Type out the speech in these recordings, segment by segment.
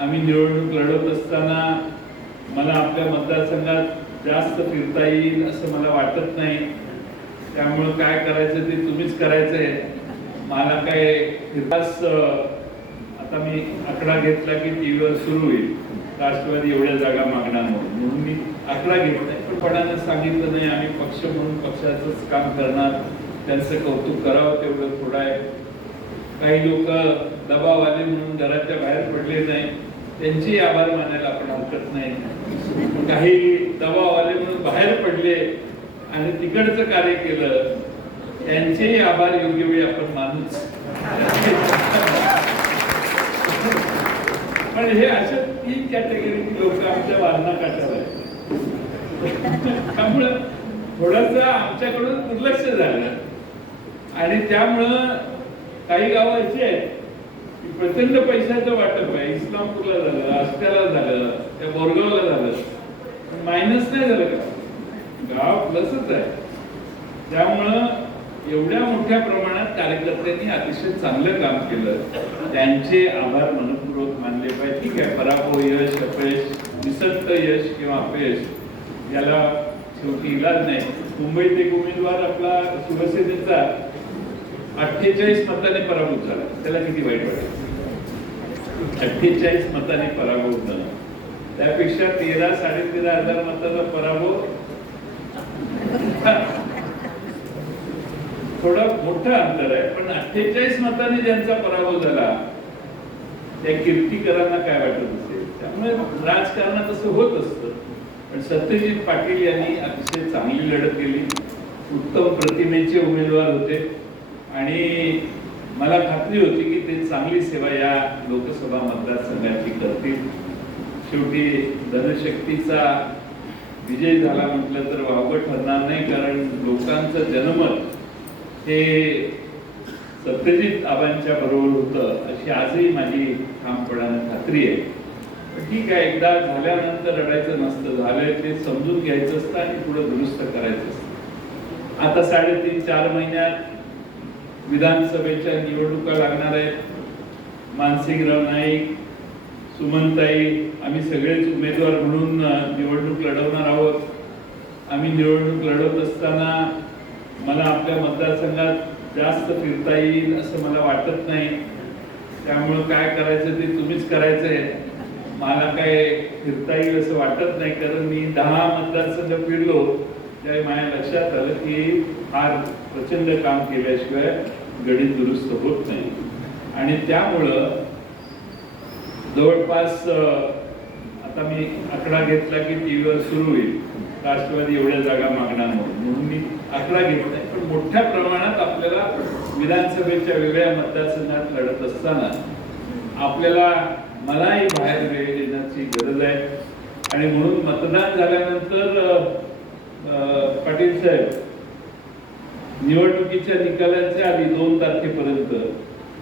आम्ही निवडणूक लढवत असताना मला आपल्या मतदारसंघात जास्त फिरता येईल असं मला वाटत नाही. त्यामुळं काय करायचं ते तुम्हीच करायचंय. मला काय फिरताच आता मी आकडा घेतला की टी व्हीवर सुरू होईल. राष्ट्रवादी एवढ्या जागा मागणार म्हणून म्हणून मी आकडा नाही. पण कोणाला सांगितलं नाही आम्ही पक्ष म्हणून पक्षाचंच काम करणार. त्यांचं कौतुक करावं तेवढं थोडं आहे. काही लोक दबाव आले म्हणून घराच्या बाहेर पडले नाही त्यांची आभार मानायला आपण हरकत नाही. काही दबाव आले म्हणून बाहेर पडले आणि तिकडचं कार्य केलं त्यांचेही आभार योग्य वेळी आपण मानूच. पण हे अशा तीन कॅटेगरीची लोक आमच्या वारणा काठावर आहेत. त्यामुळं थोडस आमच्याकडून दुर्लक्ष झालं. आणि त्यामुळं काही गावं अशी आहेत की प्रचंड पैशाचं वाटप आहे. इस्लामपूरला रस्त्याला झालं त्या बोरगावला झालं. मायनस नाही झालं का? गाव प्लसच आहे. त्यामुळं एवढ्या मोठ्या प्रमाणात कार्यकर्त्यांनी अतिशय चांगलं काम केलं. त्यांचे आभार मनपूर्वक मानले पाहिजे. ठीक आहे पराभव यश अपयश निसंत यश किंवा अपयश याला शेवटी इलाज नाही. मुंबईत एक उमेदवार आपला शिवसेनेचा अठ्ठेचाळीस मताने पराभूत झाला. त्याला किती वाईट वाटेल? अठ्ठेचाळीस मताने पराभव झाला. त्यापेक्षा तेरा साडेतेरा हजार मताचा पराभव? थोडा मोठं अंतर आहे पण अठ्ठेचाळीस मताने ज्यांचा पराभव झाला त्या कीर्तीकरांना काय वाटत असेल? त्यामुळे राजकारणात असं होत असतं. पण सत्यजित पाटील यांनी अतिशय चांगली लढत केली. उत्तम प्रतिमेचे उमेदवार होते. आणि मला खात्री होती की ते चांगली सेवा या लोकसभा मतदारसंघाची करतील. शेवटी धनशक्तीचा विजय झाला म्हटलं तर वावगं ठरणार नाही कारण लोकांचं जनमत हे सत्यजित आबांच्या बरोबर होतं अशी आजही माझी ठामपणानं खात्री आहे. ठीक आहे एकदा झाल्यानंतर रडायचं नसतं झालंय ते समजून घ्यायचं असतं आणि पुढे दुरुस्त करायचं असतं. आता साडेतीन चार महिन्यात विधानसभेच्या निवडणुका लागणार आहेत. मानसिंगराव नाईक सुमनताई आम्ही सगळेच उमेदवार म्हणून निवडणूक लढवणार आहोत. आम्ही निवडणूक लढवत असताना मला आपल्या मतदारसंघात जास्त फिरता येईल असं मला वाटत नाही. त्यामुळं काय करायचं ते तुम्हीच करायचंय. मला काय फिरता येईल असं वाटत नाही. कारण मी दहा मतदारसंघ फिरलो त्यावेळी माझ्या लक्षात आलं की फार प्रचंड काम केल्याशिवाय गणित दुरुस्त होत नाही. आणि त्यामुळं जवळपास आता मी आकडा घेतला की टीव्हीवर सुरू होईल. राष्ट्रवादी एवढ्या जागा मागणार म्हणून म्हणून मी आकडा घेतलाय पण मोठ्या प्रमाणात आपल्याला विधानसभेच्या वेगळ्या मतदारसंघात लढत असताना आपल्याला मलाही बाहेर वेळ देण्याची गरज आहे. आणि म्हणून मतदान झाल्यानंतर अं, पाटील साहेब निवडणुकीच्या निकालाच्या आधी दोन तारखेपर्यंत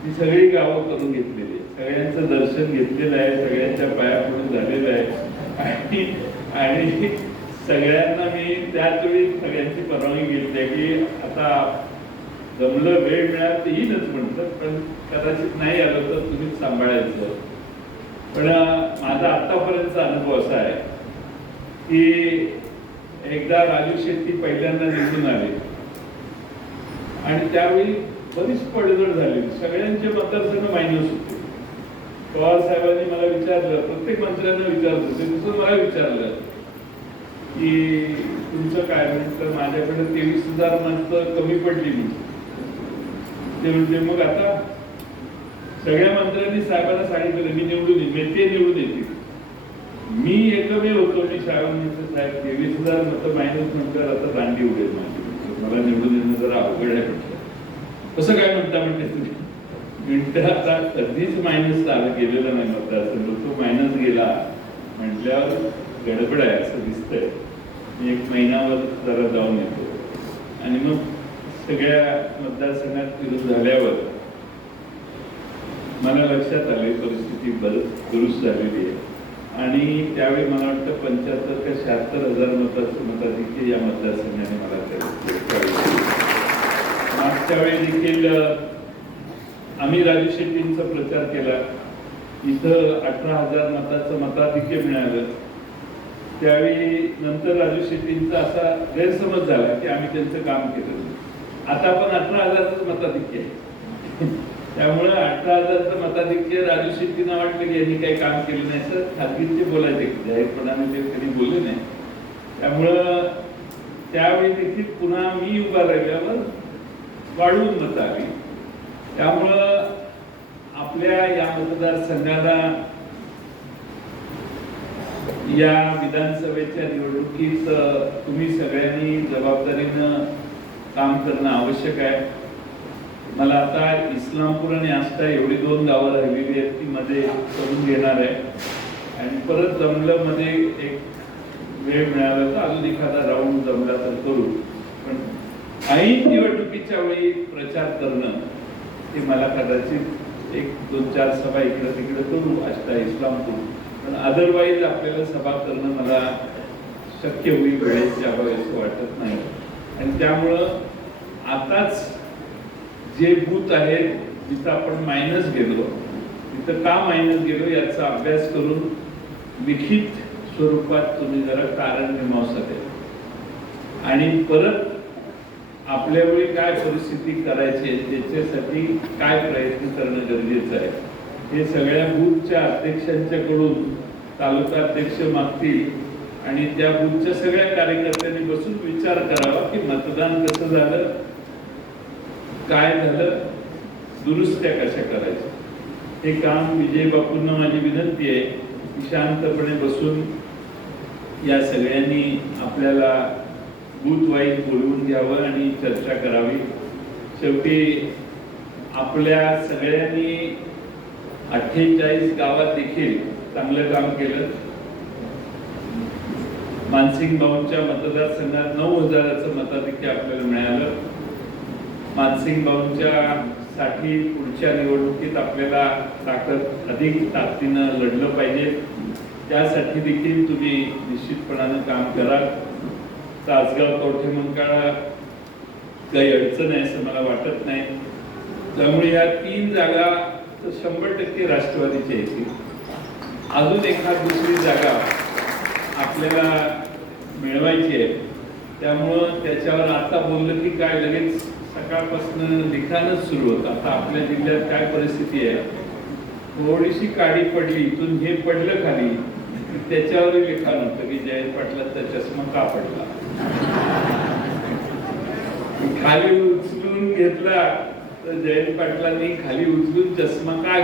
ती सगळी गावं करून घेतलेली सगळ्यांचं दर्शन घेतलेलं आहे सगळ्यांच्या पाया पडून झालेलं आहे. आणि सगळ्यांना मी त्याच वेळी सगळ्यांची परवानगी घेतली आहे की आता जमलं वेळ मिळाल तर येईलच म्हणतात पण कदाचित नाही आलं तर तुम्हीच सांभाळायचं. पण माझा आतापर्यंतचा अनुभव असा आहे की एकदा राजू शेट्टी पहिल्यांदा निवडून आले. आणि त्यावेळी बरीच पडझड झाली. सगळ्यांचे मतदारसंघ मायनस होते. पवार साहेबांनी मला विचारलं प्रत्येक मंत्र्यांना विचारत होते दुसरं मला विचारलं की तुमचं काय म्हणतं? माझ्याकडे तेवीस हजार मतं कमी पडली मी ते म्हणजे मग आता सगळ्या मंत्र्यांनी साहेबांना सांगितलं मी निवडून येईन म्हणजे ते निवडून येतील मी एकमेव होतो मी साहेबांनी साहेब तेवीस हजार मतं मायनस नंतर आता दांडी उडेल माझी मला निवडून येणं जरा अवघड आहे म्हटलं. कसं काय म्हणता म्हणते तुम्ही? मिनिटं आता कधीच मायनस आला गेलेला नाही मतदारसंघ तो मायनस गेला म्हटल्यावर गडबड आहे असं दिसतंय. मी एक महिनावर जरा जाऊन येतो. आणि मग सगळ्या मतदारसंघात फिरून झाल्यावर मला लक्षात आले परिस्थिती बरं दुरुस्त झालेली आहे. आणि त्यावेळी मला वाटतं पंच्याहत्तर का शहात्तर हजार मताचं मताधिक्य या मतदारसंघाने मला त्यावेळी मागच्या वेळी देखील आम्ही राजू शेट्टींचा प्रचार केला. इथं अठरा हजार मताचं मताधिक्य मिळालं. त्यावेळी नंतर राजू शेट्टींचा असा गैरसमज झाला की आम्ही त्यांचं काम केलं. आता आपण अठरा हजारच मताधिक्य आहे. त्यामुळे अठरा हजारचं मताधिक्य राजू शेट्टींना वाटलं की यांनी काही काम केलं नाही असं खाजगीत ते बोलायचे जाहीरपणाने ते कधी बोलले नाही. त्यामुळं त्यावेळी देखील पुन्हा मी उभा राहिल्यावर वाढवून मत आली. त्यामुळं आपल्या या मतदारसंघाला या विधानसभेच्या निवडणुकीत तुम्ही सगळ्यांनी जबाबदारीनं काम करणं आवश्यक आहे. मला आता इस्लामपूर आणि आष्टा एवढी दोन गावं राहिलेली आहेत ती मध्ये करून घेणार आहे. आणि परत जमलं मध्ये एक वेळ मिळाला तर अजून एखादा राऊंड जमला तर करू. पण ऐन निवडणुकीच्या वेळी प्रचार करणं हे मला कदाचित एक दोन चार सभा इकडे तिकडे करू आष्टा इस्लामपूर. पण अदरवाईज आपल्याला सभा करणं मला शक्य होईल वेळेच्या अभावी असं वाटत नाही. आणि त्यामुळं आताच जे बूथ आहेत जिथं आपण मायनस गेलो तिथं का मायनस गेलो याचा अभ्यास करून लिखित स्वरूपात तुम्ही जरा कारण मीमांसा द्या आणि परत आपल्या वेळी काय परिस्थिती करायची त्याच्यासाठी काय प्रयत्न करणं गरजेचं आहे? हे सगळ्या बूथच्या अध्यक्षांच्याकडून तालुका अध्यक्ष मागतील आणि त्या बूथच्या सगळ्या कार्यकर्त्यांनी बसून विचार करावा की मतदान कसं झालं काय झालं? दुरुस्त्या कशा करायच्या? हे काम विजय बापूंना माझी विनंती आहे. की शांतपणे बसून या सगळ्यांनी आपल्याला बूथ बोलवून घ्यावं आणि चर्चा करावी. शेवटी आपल्या सगळ्यांनी अठ्ठेचाळीस गावात देखील चांगलं काम केलं. मानसिंग भाऊंच्या मतदारसंघात नऊ हजाराचं मताधिक्य आपल्याला मिळालं. मानसिंग भाऊंच्या साठी पुढच्या निवडणुकीत आपल्याला ताकद अधिक ताकदीनं लढलं पाहिजे. त्यासाठी देखील तुम्ही निश्चितपणानं काम करा. तासगाव कवठे मंकाळा काही अडचण आहे असं मला वाटत नाही. त्यामुळे या तीन जागा तर शंभर टक्के राष्ट्रवादीच्या येतील. अजून एखाद दुसरी जागा आपल्याला मिळवायची आहे. त्यामुळं त्याच्यावर आता बोललं की काय लगेच सकाळपासून लिखाणच सुरू होतं. आता आपल्या जिल्ह्यात काय परिस्थिती आहे? थोडीशी काडी पडली इथून हे पडलं खाली त्याच्यावर लिखाण होतं की जयंत पाटलाचा चष्मा का पडला? खाली उचलून घेतला तर जयंत पाटलांनी खाली उचलून चष्मा का